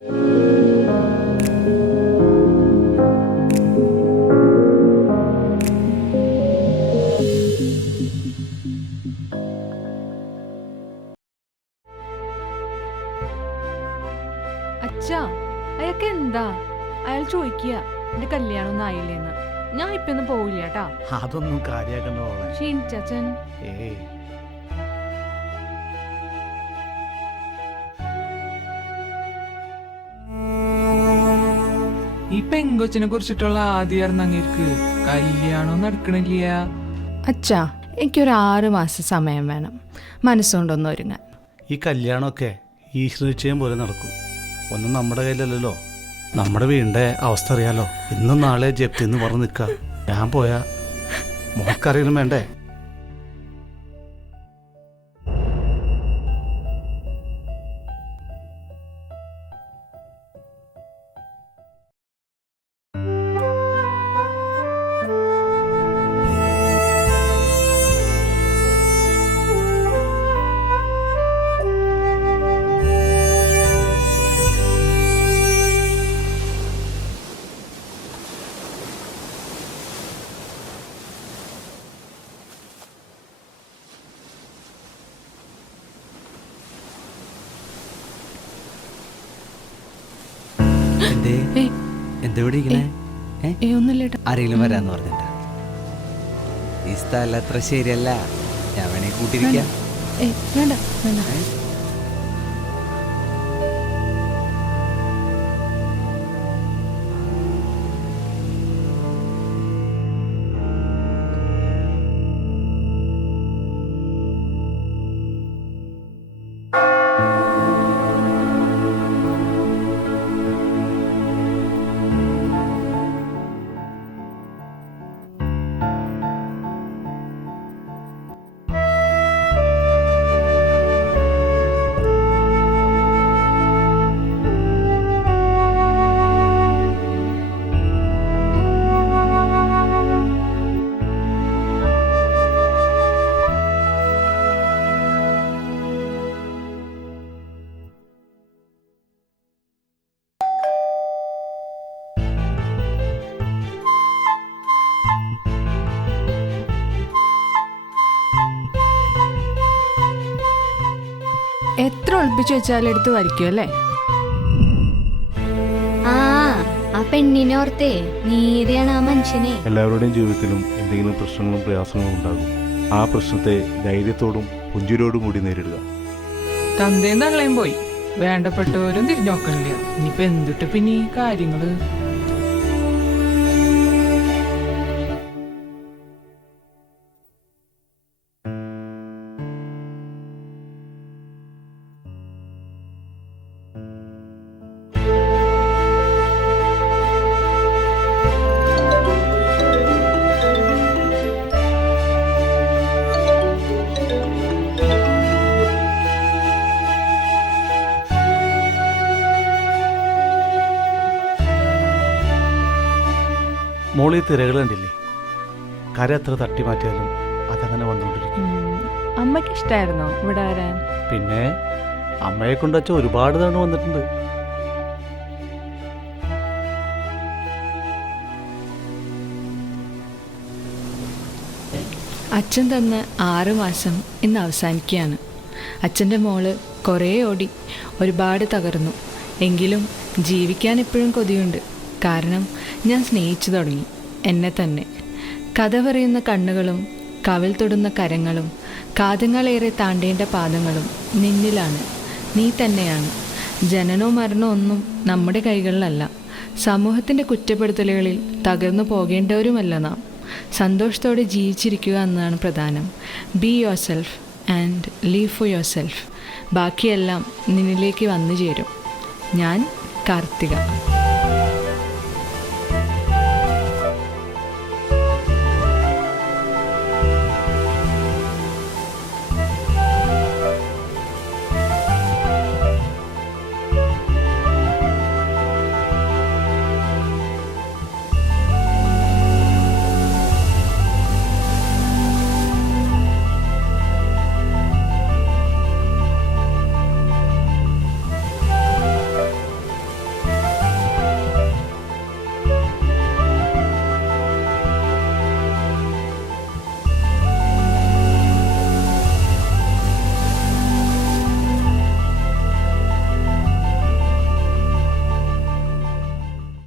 അച്ഛാ, അയാൾക്ക് എന്താ? അയാൾ ചോദിക്കുക എന്റെ കല്യാണം ഒന്നും ആയില്ലേന്ന്. ഞാൻ ഇപ്പൊ ഒന്നും പോവില്ല കേട്ടാ. അതൊന്നും കാര്യാക്കണ്ട മോളെ. ഷീൻചാച്ചൻ ഏയ് ഈ പെങ്കൊച്ചിനെ കുറിച്ചിട്ടുള്ള ആദ്യം അങ്ങേർക്ക് കല്യാണം നടക്കണില്ല. അച്ഛാ, എനിക്കൊരു 6 മാസം സമയം വേണം മനസ്സുകൊണ്ടൊന്ന് ഒരുങ്ങാൻ. ഈ കല്യാണമൊക്കെ ഈശ്വര നിശ്ചയം പോലെ നടക്കും. ഒന്നും നമ്മുടെ കയ്യിലല്ലല്ലോ. നമ്മുടെ വീടിൻ്റെ അവസ്ഥ അറിയാലോ. ഇന്നും നാളെ ജപ്തി എന്ന് പറഞ്ഞ് നിൽക്കുക. ഞാൻ പോയാ മോക്കറിയണം വേണ്ടേ? ആരെങ്കിലും വരാന്ന് പറഞ്ഞിട്ടാ? ഈ സ്ഥലം അത്ര ശരിയല്ല. ഞാൻ വേണേ കൂട്ടിരിക്കാം. വേണ്ട വേണ്ട. എത്ര ഒളിപ്പിച്ചു വെച്ചാലും എടുത്ത് വരയ്ക്കും അല്ലേ? ആ പെണ്ണിനോർത്തേ നീതിയാണ് ആ മനുഷ്യനെ. എല്ലാവരുടെയും ജീവിതത്തിലും എന്തെങ്കിലും പ്രശ്നങ്ങളും പ്രയാസങ്ങളും ഉണ്ടാകും. ആ പ്രശ്നത്തെ ധൈര്യത്തോടും പുഞ്ചിരിയോടും കൂടി നേരിടുക. തന്തയും തള്ളയും പോയി, വേണ്ടപ്പെട്ടവരും തിരിഞ്ഞു നോക്കണില്ല. ഇനിയിപ്പൊ എന്തിട്ട് പിന്നെ ഈ കാര്യങ്ങള്? മോളി തിരകൾ കണ്ടില്ലേ? കര എത്ര തട്ടി മാറ്റിയാലും അതങ്ങനെ വന്നുകൊണ്ടിരിക്കും. അമ്മയ്ക്ക് ഇഷ്ടമായിരുന്നോ ഇവിടെ വരാൻ? പിന്നെ അമ്മയെ കൊണ്ട് അച്ഛൻ ഒരുപാട് തവണ വന്നിട്ടുണ്ട്. അച്ഛൻ തന്ന 6 മാസം ഇന്ന് അവസാനിക്കുകയാണ്. അച്ഛൻ്റെ മോള് കുറേ ഓടി, ഒരുപാട് തകർന്നു. എങ്കിലും ജീവിക്കാൻ എപ്പോഴും കൊതിയുണ്ട്. കാരണം ഞാൻ സ്നേഹിച്ചു തുടങ്ങി എന്നെ തന്നെ. കഥ പറയുന്ന കണ്ണുകളും കവിൽ തൊടുന്ന കരങ്ങളും കാതങ്ങളേറെ താണ്ടേണ്ട പാദങ്ങളും നിന്നിലാണ്. നീ തന്നെയാണ്. ജനനോ മരണോ ഒന്നും നമ്മുടെ കൈകളിലല്ല. സമൂഹത്തിൻ്റെ കുറ്റപ്പെടുത്തലുകളിൽ തകർന്നു പോകേണ്ടവരുമല്ല നാം. സന്തോഷത്തോടെ ജീവിച്ചിരിക്കുക എന്നതാണ് പ്രധാനം. Be your self and leave for your self. ബാക്കിയെല്ലാം നിന്നിലേക്ക് വന്നു ചേരും. ഞാൻ കാർത്തിക.